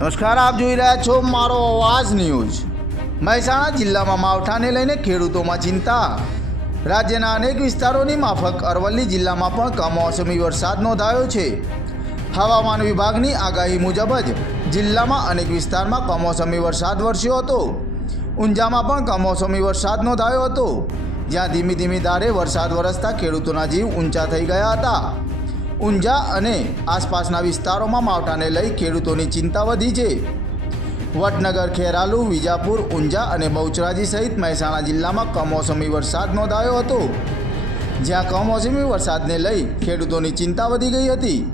નમસ્કાર, આપ જોઈ રહ્યા છો મારો અવાજ ન્યૂઝ. મહેસાણા જિલ્લામાં માવઠાને લઈને ખેડૂતોમાં ચિંતા. રાજ્યના અનેક વિસ્તારોની માફક અરવલ્લી જિલ્લામાં પણ કમોસમી વરસાદ નોંધાયો છે. હવામાન વિભાગની આગાહી મુજબ જ જિલ્લામાં અનેક વિસ્તારમાં કમોસમી વરસાદ વરસ્યો હતો. ઊંઝામાં પણ કમોસમી વરસાદ નોંધાયો હતો. જ્યાં ધીમી ધીમી ધારે વરસાદ વરસતા ખેડૂતોના જીવ ઊંચા થઈ ગયા હતા. ઊંઝા અને આસપાસના વિસ્તારોમાં માવઠાને લઈ ખેડૂતોની ચિંતા વધી છે. વડનગર, ખેરાલુ, વિજાપુર, ઊંઝા અને બહુચરાજી સહિત મહેસાણા જિલ્લામાં કમોસમી વરસાદ નોંધાયો હતો. જ્યાં કમોસમી વરસાદને લઈ ખેડૂતોની ચિંતા વધી ગઈ હતી.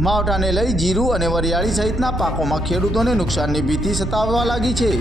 માવઠાને લઈ જીરું અને વરિયાળી સહિતના પાકોમાં ખેડૂતોને નુકસાનની ભીતિ સતાવવા લાગી છે.